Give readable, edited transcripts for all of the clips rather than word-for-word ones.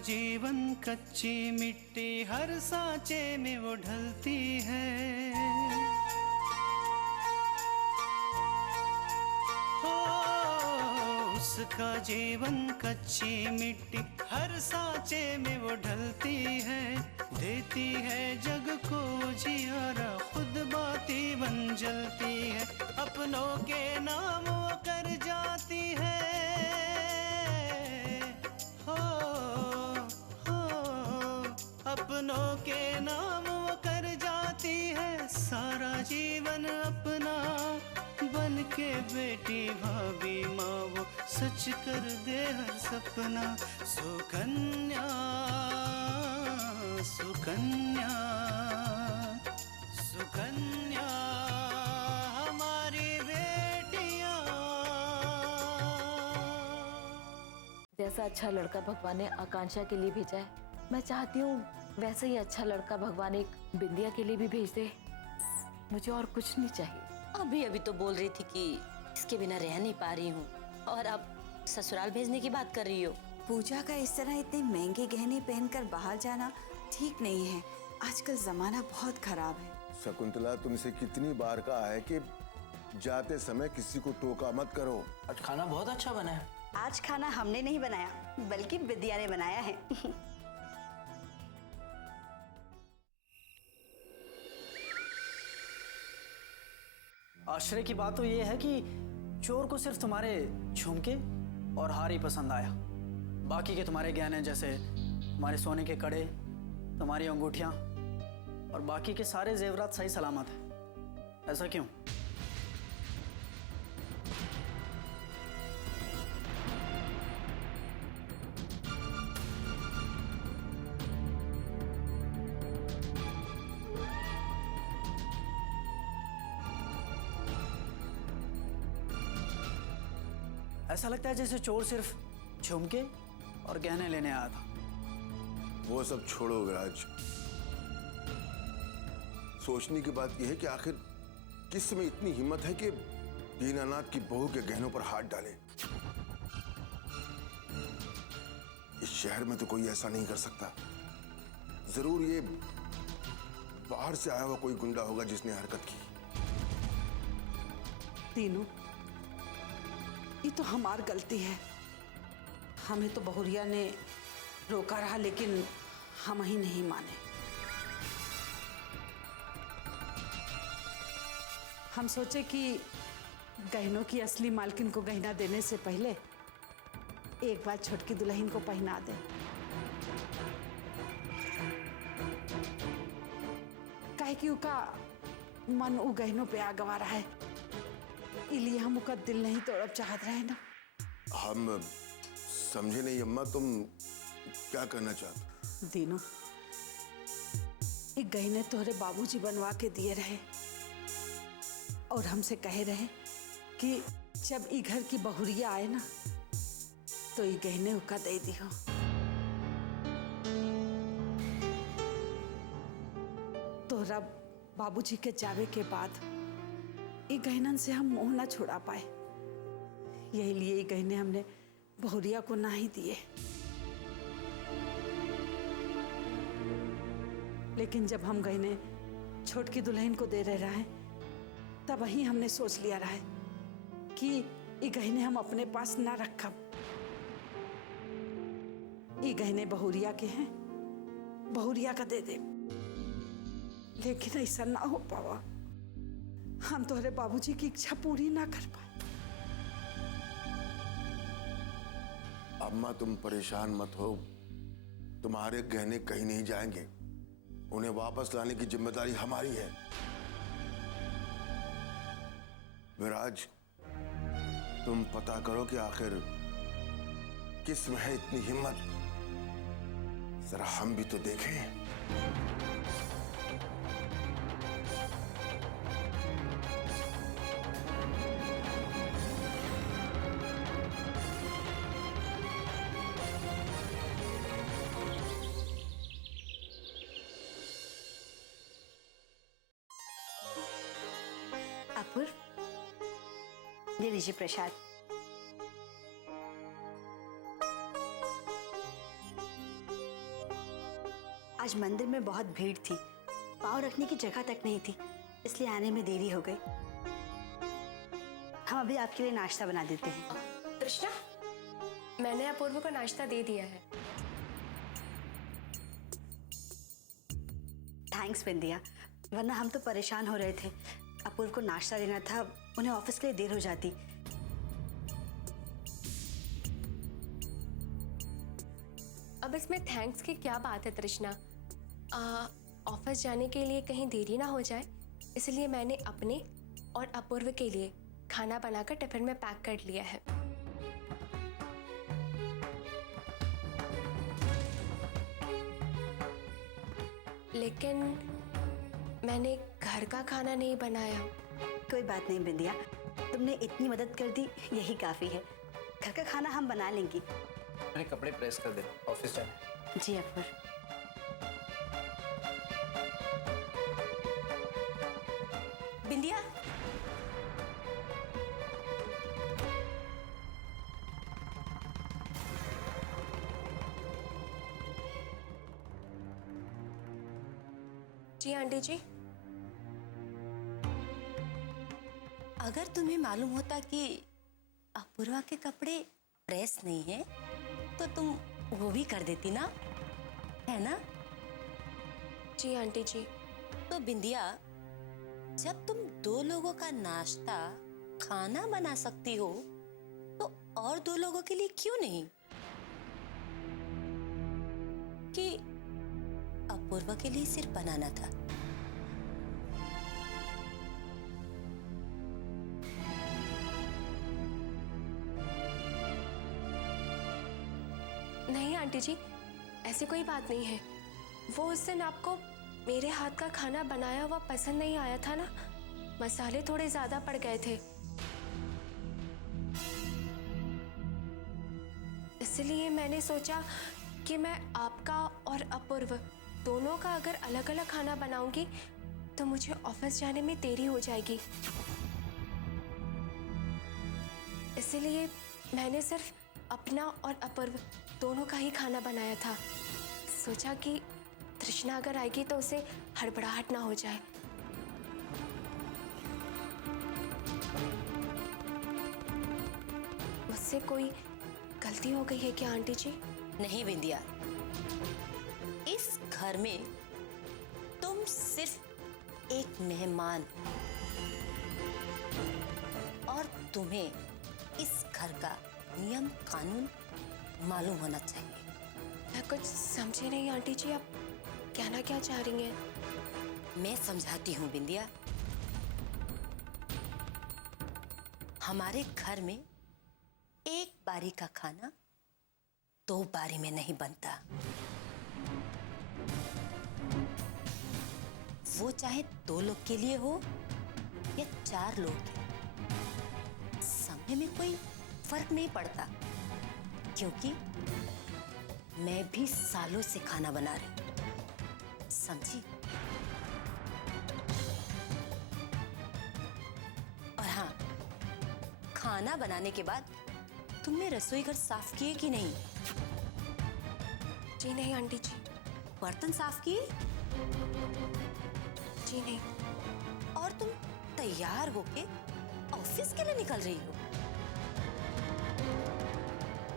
जीवन कच्ची मिट्टी, हर सांचे में वो ढलती है। हो उसका जीवन कच्ची मिट्टी, हर सांचे में वो ढलती है। देती है जग को जियारा, खुद बाती बन जलती है। अपनों के नाम वो कर जाती है। अपनों के नाम वो कर जाती है। सारा जीवन अपना बन के बेटी भाभी माँ वो सच कर दे हर सपना। सुकन्या सुकन्या सुकन्या हमारी बेटियाँ। जैसा अच्छा लड़का भगवान ने आकांक्षा के लिए भेजा है, मैं चाहती हूँ वैसे ही अच्छा लड़का भगवान एक बिंदिया के लिए भी भेज दे। मुझे और कुछ नहीं चाहिए। अभी तो बोल रही थी कि इसके बिना रह नहीं पा रही हूँ, और अब ससुराल भेजने की बात कर रही हो। पूजा का इस तरह इतने महंगे गहने पहनकर बाहर जाना ठीक नहीं है। आजकल जमाना बहुत खराब है। शकुंतला, तुमसे कितनी बार कहा है कि जाते समय किसी को टोका मत करो। आज खाना बहुत अच्छा बना है। आज खाना हमने नहीं बनाया, बल्कि विद्या ने बनाया है। आश्चर्य की बात तो ये है कि चोर को सिर्फ तुम्हारे झुमके और हार ही पसंद आया। बाकी के तुम्हारे गहने, जैसे तुम्हारे सोने के कड़े, तुम्हारी अंगूठियां और बाकी के सारे जेवरात सही सलामत है। ऐसा क्यों? ऐसा लगता है जैसे चोर सिर्फ झुमके और गहने लेने आया था। वो सब छोड़ो विराज। सोचने की बात यह है कि आखिर किस में इतनी हिम्मत है कि दीनानाथ की बहू के गहनों पर हाथ डाले। इस शहर में तो कोई ऐसा नहीं कर सकता। जरूर ये बाहर से आया हुआ कोई गुंडा होगा जिसने हरकत की। तीनों, ये तो हमारी गलती है। हमें तो बहुरिया ने रोका रहा, लेकिन हम ही नहीं माने। हम सोचे कि गहनों की असली मालकिन को गहना देने से पहले एक बार छोटकी दुल्हन को पहना दें। काहे कि उनका मन उ गहनों पे आ गवा रहा है, इसलिए हम उनका दिल नहीं तोड़ब चाहत रहे ना। हम समझे नहीं अम्मा, तुम क्या करना चाहते? दीनू, ये गहने तोहरे बाबूजी बनवा के दिए रहे और हमसे कहे रहे कि जब ई घर की बहुरिया आए ना तो ये गहने उका दे दियो। तोहरा बाबूजी के जावे के बाद ये गहनन से हम मुंह ना छुड़ा पाए, यही लिए ये गहने हमने बहुरिया को ना ही दिए। लेकिन जब हम गहने छोटकी दुल्हन को दे रहे हैं, तब वही हमने सोच लिया रहा है कि ये गहने हम अपने पास ना रखब। ये गहने बहुरिया के हैं, बहुरिया का दे दे। लेकिन ऐसा ना हो पावा, हम तोहरे बाबूजी की इच्छा पूरी ना कर पाए। अम्मा तुम परेशान मत हो, तुम्हारे गहने कहीं नहीं जाएंगे। उन्हें वापस लाने की जिम्मेदारी हमारी है। विराज, तुम पता करो कि आखिर किस में है इतनी हिम्मत। जरा हम भी तो देखें। अपूर्व, ये लीजिए प्रसाद। आज मंदिर में बहुत भीड़ थी, पाँव रखने की जगह तक नहीं थी, इसलिए आने में देरी हो गई। हम अभी आपके लिए नाश्ता बना देते हैं। तृष्णा, मैंने अपूर्व को नाश्ता दे दिया है। थैंक्स बिंदिया, वरना हम तो परेशान हो रहे थे। अपूर्व को नाश्ता देना था, उन्हें ऑफिस के लिए देर हो जाती। अब इसमें थैंक्स की क्या बात है तृष्णा? ऑफिस जाने के लिए कहीं देरी ना हो जाए, इसलिए मैंने अपने और अपूर्व के लिए खाना बनाकर टिफिन में पैक कर लिया है। लेकिन मैंने घर का खाना नहीं बनाया। कोई बात नहीं बिंदिया, तुमने इतनी मदद कर दी, यही काफी है। घर का खाना हम बना लेंगे। मैंने कपड़े प्रेस कर दे, ऑफिस जाना। जी अपूर्व। बिंदिया, जी आंटी जी। अगर तुम्हें मालूम होता कि अपूर्वा के कपड़े प्रेस नहीं है तो तुम वो भी कर देती ना, है ना? जी आंटी जी। तो बिंदिया, जब तुम 2 लोगों का नाश्ता खाना बना सकती हो तो और 2 लोगों के लिए क्यों नहीं? कि अपूर्वा के लिए सिर्फ बनाना था। नहीं आंटी जी, ऐसी कोई बात नहीं है। वो उस दिन आपको मेरे हाथ का खाना बनाया हुआ पसंद नहीं आया था ना, मसाले थोड़े ज्यादा पड़ गए थे, इसलिए मैंने सोचा कि मैं आपका और अपूर्व दोनों का अगर अलग अलग खाना बनाऊंगी तो मुझे ऑफिस जाने में देरी हो जाएगी। इसलिए मैंने सिर्फ अपना और अपूर्व दोनों का ही खाना बनाया था। सोचा कि तृष्णा अगर आएगी तो उसे हड़बड़ाहट ना हो जाए। मुझसे कोई गलती हो गई है क्या आंटी जी? नहीं बिंदिया, इस घर में तुम सिर्फ एक मेहमान और तुम्हें इस घर का नियम कानून मालूम होना चाहिए। मैं कुछ समझी नहीं आंटी जी, आप कहना क्या चाह रही हैं? मैं समझाती हूँ बिंदिया। हमारे घर में एक बारी का खाना 2 बारी में नहीं बनता। वो चाहे 2 लोग के लिए हो या 4 लोग के, समय में कोई फर्क नहीं पड़ता, क्योंकि मैं भी सालों से खाना बना रही हूं, समझी? और हाँ, खाना बनाने के बाद तुमने रसोई घर साफ किए कि नहीं? जी नहीं आंटी जी। बर्तन साफ किए? जी नहीं। और तुम तैयार होके ऑफिस के लिए निकल रही हो,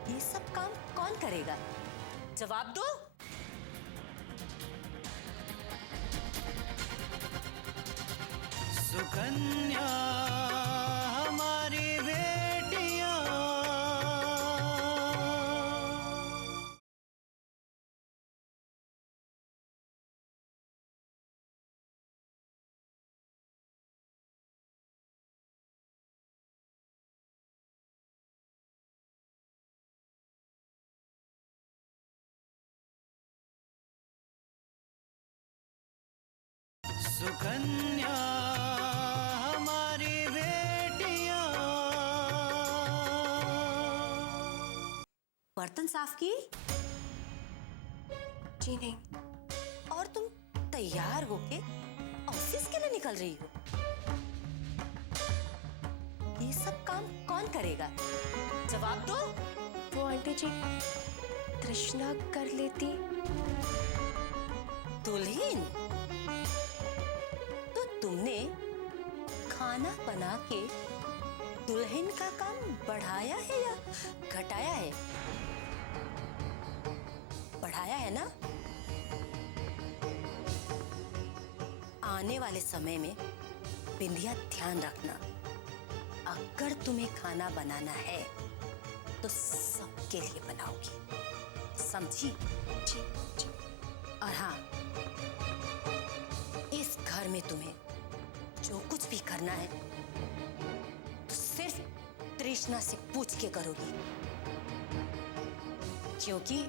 ये सब काम कौन करेगा? जवाब दो। सुकन्या हमारी बेटियां, सुकन्या हमारी बेटियां। बर्तन साफ किए? जी नहीं। और तुम तैयार होके ऑफिस के लिए निकल रही हो, ये सब काम कौन करेगा? जवाब दो। वो आंटी जी तृष्णा कर लेती। दुल्हन? तो तुमने खाना बना के दुल्हन का काम बढ़ाया है या घटाया है? बढ़ाया है ना? आने वाले समय में बिंदिया ध्यान रखना, अगर तुम्हें खाना बनाना है तो सबके लिए बनाओगी, समझी? जी जी। और हाँ, इस घर में तुम्हें जो कुछ भी करना है तो सिर्फ तृष्णा से पूछ के करोगी, क्योंकि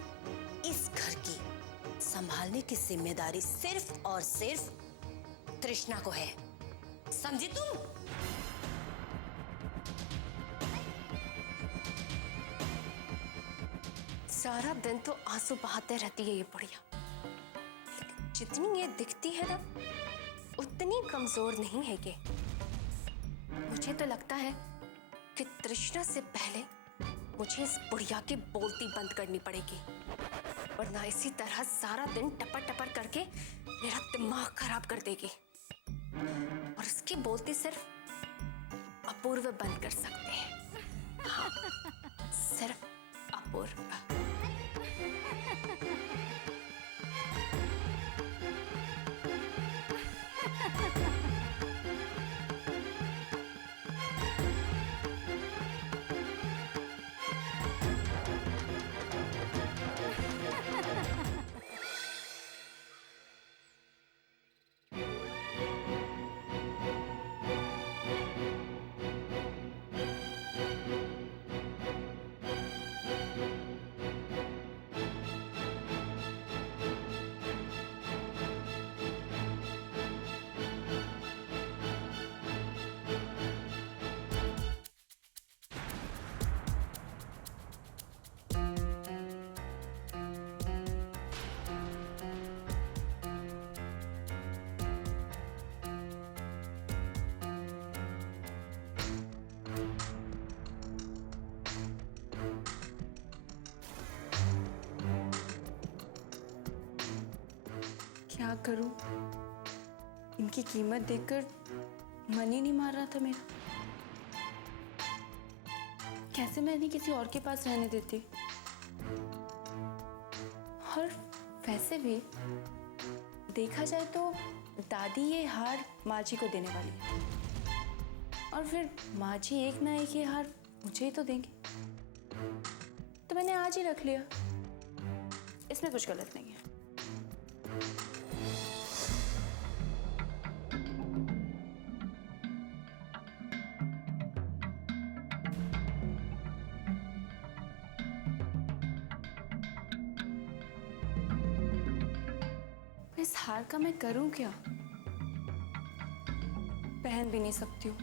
इस घर की संभालने की जिम्मेदारी सिर्फ और सिर्फ तृष्णा को है, समझी तुम? सारा दिन तो आंसू बहाते रहती है ये बुढ़िया, लेकिन जितनी ये दिखती है ना उतनी कमजोर नहीं है ये। मुझे तो लगता है कि तृष्णा से पहले मुझे इस बुढ़िया की बोलती बंद करनी पड़ेगी, वरना इसी तरह सारा दिन टपर टपर करके मेरा दिमाग खराब कर देगी। और उसकी बोलती सिर्फ अपूर्व बंद कर सकते हैं। हाँ, सिर्फ अपूर्व। क्या करूं? इनकी कीमत देखकर मन ही नहीं मार रहा था मेरा। कैसे मैं इन्हें किसी और के पास रहने देती? और वैसे भी देखा जाए तो दादी ये हार माँ जी को देने वाली है, और फिर माँ जी एक ना एक ये हार मुझे ही तो देंगे, तो मैंने आज ही रख लिया। इसमें कुछ गलत नहीं है। इस हार का मैं करूं क्या? पहन भी नहीं सकती हूँ,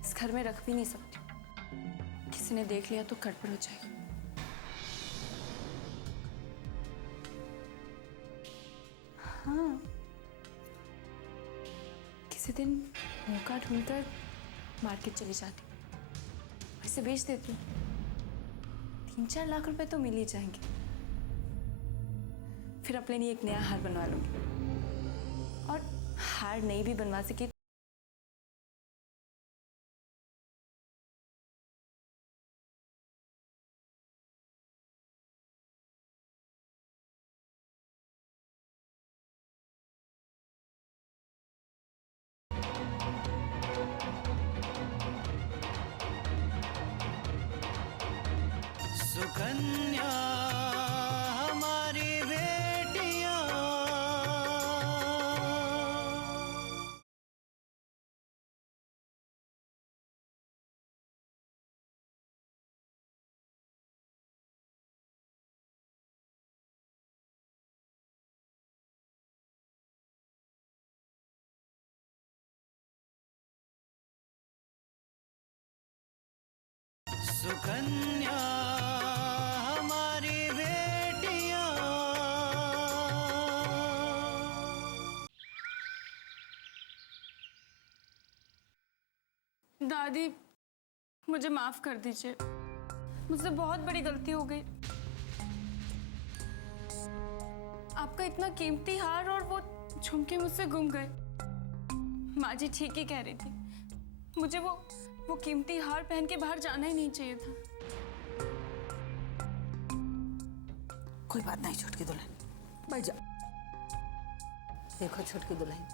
इस घर में रख भी नहीं सकती हूँ। किसी ने देख लिया तो गड़बड़ हो जाएगी। हाँ, किसी दिन मौका ढूंढकर मार्केट चली जाती, वैसे बेच देती हूँ। 3-4 लाख रुपए तो मिल ही जाएंगे। फिर अपने लिए एक नया हार बनवा लूंगी, और हार नहीं भी बनवा सकी सुकन्या हमारी बेटियां। सुकन्या हमारी बेटियां। दादी, मुझे माफ कर दीजिए, मुझसे बहुत बड़ी गलती हो गई। आपका इतना कीमती हार और वो झुमके मुझसे गुम गए। माँ जी ठीक ही कह रही थी, मुझे वो कीमती हार पहन के बाहर जाना ही नहीं चाहिए था। कोई बात नहीं छोटकी दुल्हन, बैठ जा। देखो छोटकी दुल्हन,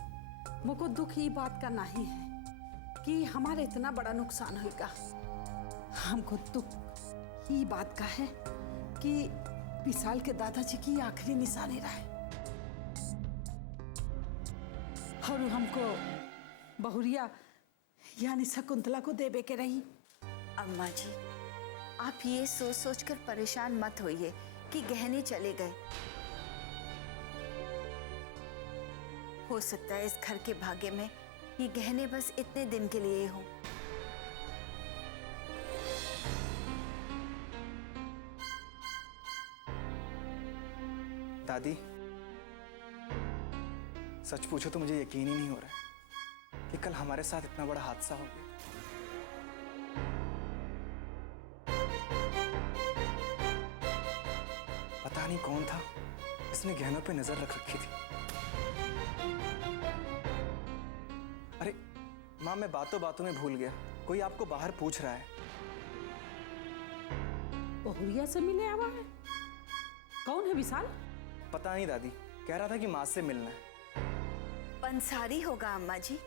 मुझको दुख ये बात का नहीं है कि हमारा इतना बड़ा नुकसान होगा। हमको दुख ये बात का है कि विशाल के दादाजी की आखिरी निशानी रहा है और हमको बहुरिया यानी शकुंतला को देवे के रही। अम्मा जी, आप ये सोच सोच कर परेशान मत होइए कि गहने चले गए। हो सकता है इस घर के भाग्य में ये गहने बस इतने दिन के लिए हो। दादी, सच पूछो तो मुझे यकीन ही नहीं हो रहा है कि कल हमारे साथ इतना बड़ा हादसा हो गया। पता नहीं कौन था, इसने गहनों पे नजर रख रखी थी। अरे माँ, मैं बातों बातों में भूल गया, कोई आपको बाहर पूछ रहा है। बहुरिया से मिले आवा है? कौन है विशाल? पता नहीं दादी, कह रहा था कि माँ से मिलना है। पंसारी होगा अम्मा जी।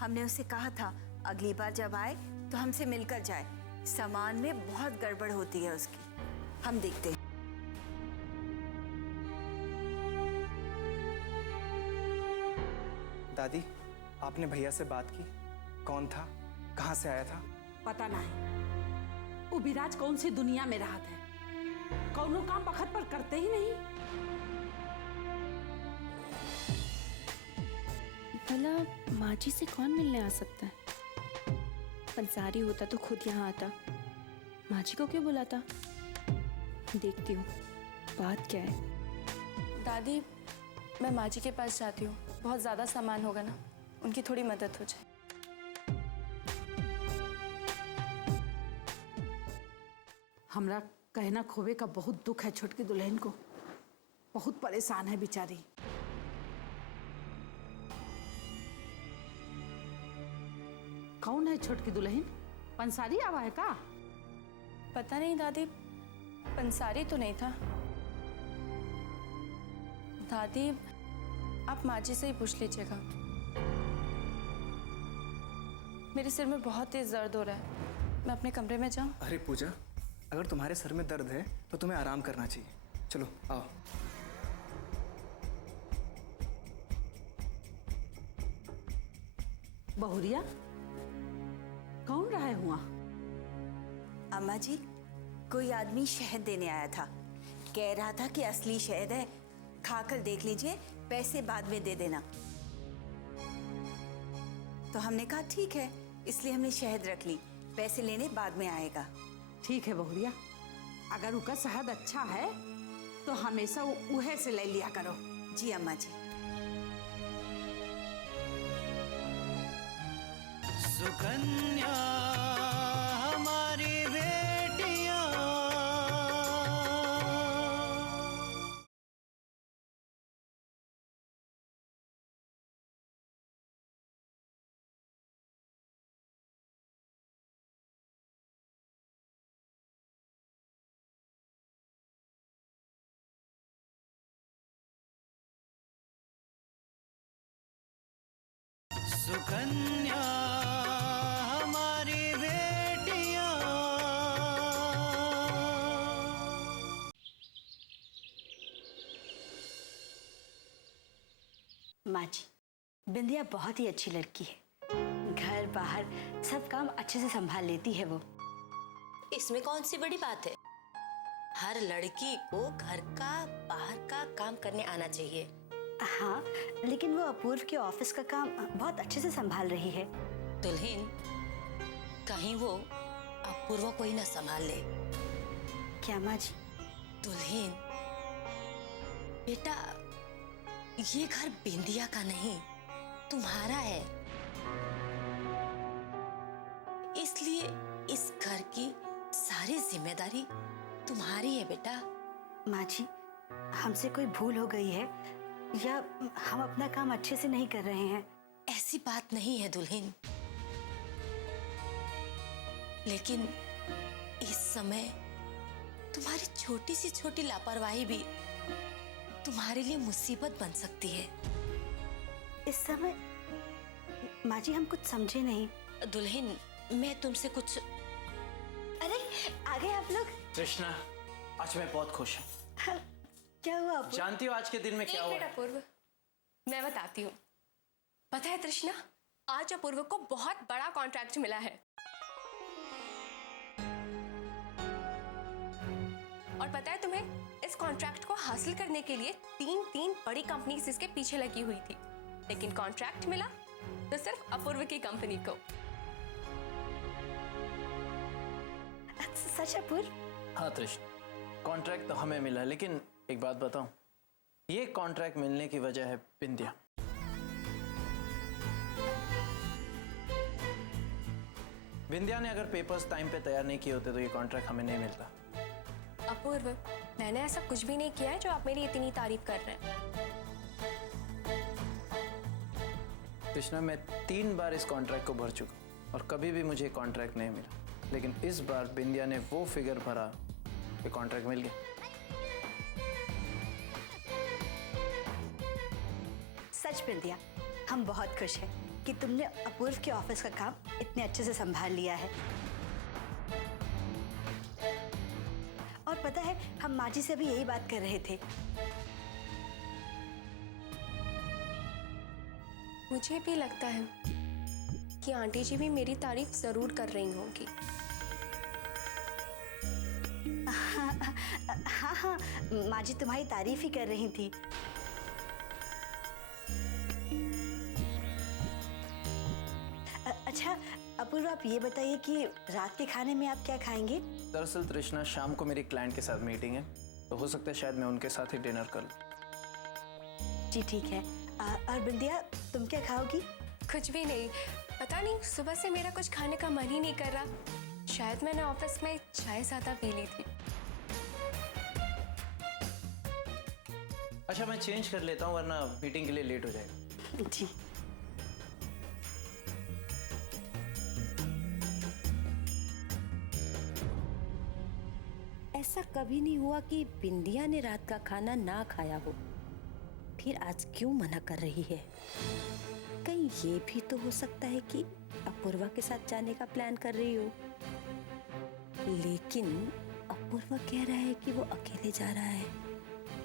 हमने उसे कहा था अगली बार जब आए तो हमसे मिलकर जाए। सामान में बहुत गड़बड़ होती है उसकी। हम देखते हैं। दादी, आपने भैया से बात की? कौन था, कहाँ से आया था? पता नहीं। वो विराज कौन सी दुनिया में रहा था, कौनो काम वक्त पर करते ही नहीं। भला माँ जी से कौन मिलने आ सकता है? पंसारी होता तो खुद यहाँ आता, माँ जी को क्यों बुलाता? देखती हूँ बात क्या है। दादी, मैं माँ जी के पास जाती हूँ, बहुत ज़्यादा सामान होगा ना, उनकी थोड़ी मदद हो जाए। हमरा कहना खोवे का बहुत दुख है छोटकी दुल्हन को, बहुत परेशान है बेचारी। कौन है छोटकी दुल्हन? पंसारी आवा है का? पता नहीं दादी, पंसारी तो नहीं था। दादी, आप माँ जी से ही पूछ लीजिएगा। मेरे सिर में बहुत तेज दर्द हो रहा है, मैं अपने कमरे में जाऊं? अरे पूजा, अगर तुम्हारे सर में दर्द है तो तुम्हें आराम करना चाहिए। चलो आओ। बहुरिया, कौन रहा है हुआ? अम्मा जी, कोई आदमी शहद देने आया था। कह रहा था कि असली शहद है, खाकर देख लीजिए, पैसे बाद में दे देना। तो हमने कहा ठीक है, इसलिए हमने शहद रख ली, पैसे लेने बाद में आएगा। ठीक है बहुरिया, अगर उसका शहद अच्छा है तो हमेशा उहे से ले लिया करो। जी अम्मा जी। सुकन्या हमारी बेटियां, सुकन्या हमारी बेटियां। माँ जी, बिंदिया बहुत ही अच्छी लड़की है। घर बाहर सब काम अच्छे से संभाल लेती है वो। इसमें कौन सी बड़ी बात है? हर लड़की को घर का बाहर का काम करने आना चाहिए। हाँ, लेकिन वो अपूर्व के ऑफिस का काम बहुत अच्छे से संभाल रही है। दुल्हन, कहीं वो अपूर्व को ही ना संभाल ले। क्या माँ जी? दुल्हन, बेटा, ये घर बिंदिया का नहीं, तुम्हारा है। इसलिए इस घर की सारी जिम्मेदारी तुम्हारी है बेटा। माँ जी, हमसे कोई भूल हो गई है या हम अपना काम अच्छे से नहीं कर रहे हैं? ऐसी बात नहीं है दुल्हन, लेकिन इस समय तुम्हारी छोटी सी छोटी लापरवाही भी तुम्हारे लिए मुसीबत बन सकती है। इस समय माँ जी हम कुछ समझे नहीं। दुल्हन, मैं तुमसे कुछ। अरे आ गए आप लोग। तृष्णा, आज मैं बहुत खुश हूँ। क्या हुआ अपूर्व? जानती हो आज के दिन में क्या हुआ? एक मिनट अपूर्व, मैं बताती हूँ। पता है तृष्णा, आज अपूर्व को बहुत बड़ा कॉन्ट्रैक्ट मिला है। और पता है तुम्हें, इस कॉन्ट्रैक्ट को हासिल करने के लिए तीन बड़ी कंपनीज इसके पीछे लगी हुई थी, लेकिन कॉन्ट्रैक्ट मिला तो सिर्फ अपूर्व की कंपनी को। सच अपूर्व? हाँ तृष्णा, कॉन्ट्रैक्ट तो हमें मिला, लेकिन एक बात बताऊं, ये कॉन्ट्रैक्ट मिलने की वजह है बिंदिया। बिंदिया ने अगर पेपर्स टाइम पे तैयार नहीं किए होते तो ये कॉन्ट्रैक्ट हमें नहीं मिलता। अपूर्व, मैंने ऐसा कुछ भी नहीं किया है जो आप मेरी इतनी तारीफ कर रहे हैं। कृष्णा, मैं 3 बार इस कॉन्ट्रैक्ट को भर चुका और कभी भी मुझे कॉन्ट्रैक्ट नहीं मिला, लेकिन इस बार बिंदिया ने वो फिगर भरा कि कॉन्ट्रैक्ट मिल गया। सच बिंदिया, हम बहुत खुश हैं कि तुमने अपूर्व के ऑफिस का काम इतने अच्छे से संभाल लिया है। और पता है, हम माँ जी से भी यही बात कर रहे थे। मुझे भी लगता है कि आंटी जी भी मेरी तारीफ जरूर कर रही होंगी। हाँ, माँ जी तुम्हारी तारीफ ही कर रही थी। अच्छा अपूर्व, आप ये बताइए कि रात के खाने में आप क्या खाएंगे? दरअसल तृष्णा, शाम को मेरी क्लाइंट के साथ मीटिंग है, तो हो सकता है शायद मैं उनके साथ ही डिनर कर लूं। जी ठीक है। और बिंदिया, तुम क्या खाओगी? कुछ भी नहीं, पता नहीं, सुबह से मेरा कुछ खाने का मन ही नहीं कर रहा। शायद मैंने ऑफिस में चाय ज़्यादा पी ली थी। अच्छा, मैं चेंज कर लेता हूँ वरना मीटिंग के लिए लेट हो जाएगा। जी। ऐसा कभी नहीं हुआ कि बिंदिया ने रात का खाना ना खाया हो, फिर आज क्यों मना कर रही है? कहीं ये भी तो हो सकता है कि अपूर्वा के साथ जाने का प्लान कर रही हो। लेकिन अपूर्वा कह रहा है कि वो अकेले जा रहा है,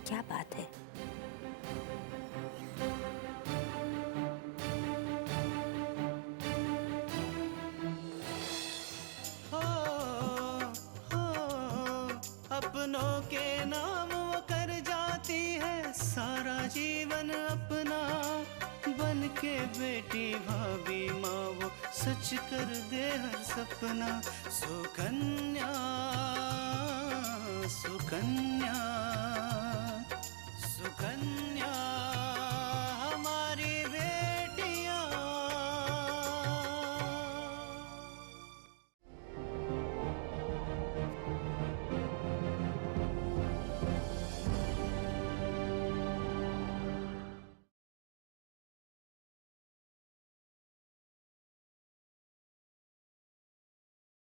क्या बात है? अपनों के नाम वो कर जाती है सारा जीवन अपना, बन के बेटी भाभी माँ वो सच कर दे हर सपना। सुकन्या सुकन्या